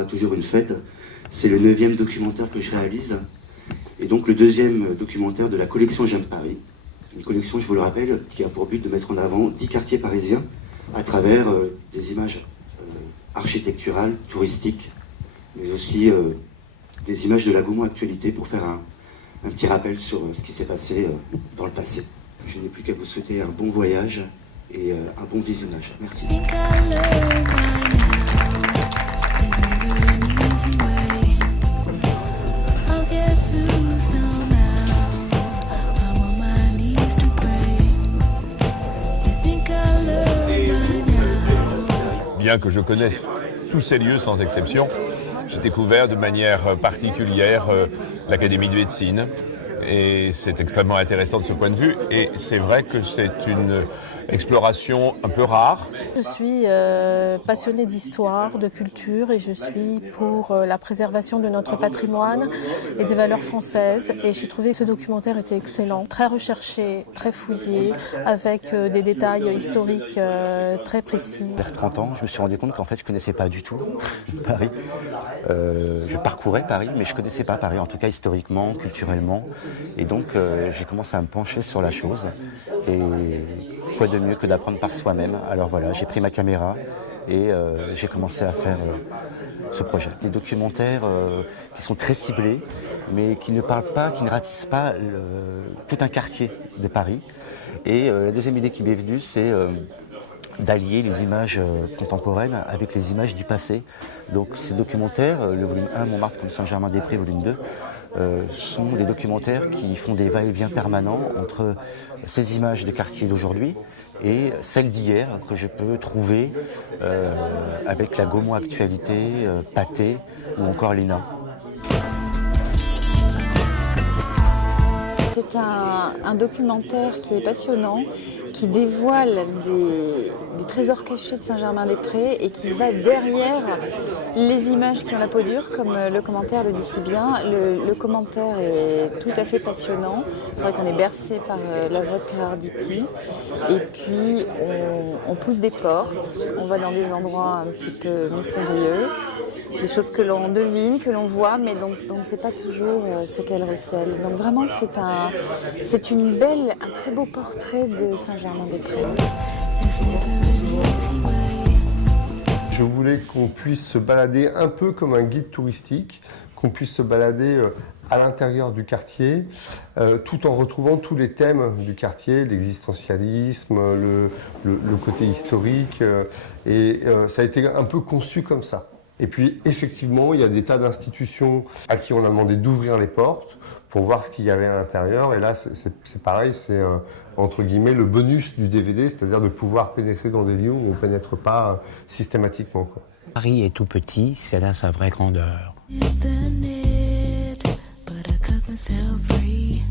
sera toujours une fête. C'est le 9e documentaire que je réalise, et donc le 2e documentaire de la collection J'aime Paris. Une collection, je vous le rappelle, qui a pour but de mettre en avant 10 quartiers parisiens à travers des images architecturales, touristiques, mais aussi des images de la Gaumont Actualité pour faire un petit rappel sur ce qui s'est passé dans le passé. Je n'ai plus qu'à vous souhaiter un bon voyage et un bon visionnage. Merci. Bien que je connaisse tous ces lieux sans exception, j'ai découvert de manière particulière l'Académie de médecine et c'est extrêmement intéressant de ce point de vue et c'est vrai que c'est une exploration un peu rare. Je suis passionnée d'histoire, de culture et je suis pour la préservation de notre patrimoine et des valeurs françaises et j'ai trouvé que ce documentaire était excellent, très recherché, très fouillé, avec des détails historiques très précis. Vers 30 ans, je me suis rendu compte qu'en fait je ne connaissais pas du tout Paris. Je parcourais Paris mais je ne connaissais pas Paris, en tout cas historiquement, culturellement. Et donc j'ai commencé à me pencher sur la chose et quoi de mieux que d'apprendre par soi-même. Alors voilà, j'ai pris ma caméra et j'ai commencé à faire ce projet. Des documentaires qui sont très ciblés, mais qui ne parlent pas, qui ne ratissent pas tout un quartier de Paris. Et la deuxième idée qui m'est venue, c'est d'allier les images contemporaines avec les images du passé. Donc ces documentaires, le volume 1, Montmartre comme Saint-Germain-des-Prés, volume 2, sont des documentaires qui font des va-et-vient permanents entre ces images des quartiers d'aujourd'hui et celles d'hier que je peux trouver avec la Gaumont Actualité, Pathé ou encore l'INA. C'est un documentaire qui est passionnant, qui dévoile des trésors cachés de Saint-Germain-des-Prés et qui va derrière les images qui ont la peau dure, comme le commentaire le dit si bien. Le commentaire est tout à fait passionnant. C'est vrai qu'on est bercé par l'œuvre de Gérard Ditti. Et puis on pousse des portes, on va dans des endroits un petit peu mystérieux, des choses que l'on devine, que l'on voit, mais dont on ne sait pas toujours ce qu'elles recèlent. Donc vraiment, c'est un très beau portrait de Saint-Germain-des-Prés. Je voulais qu'on puisse se balader un peu comme un guide touristique, qu'on puisse se balader à l'intérieur du quartier, tout en retrouvant tous les thèmes du quartier, l'existentialisme, le côté historique, et ça a été un peu conçu comme ça. Et puis effectivement, il y a des tas d'institutions à qui on a demandé d'ouvrir les portes pour voir ce qu'il y avait à l'intérieur. Et là, c'est pareil, c'est entre guillemets le bonus du DVD, c'est-à-dire de pouvoir pénétrer dans des lieux où on ne pénètre pas systématiquement, quoi. Paris est tout petit, c'est là sa vraie grandeur. But I cut myself free.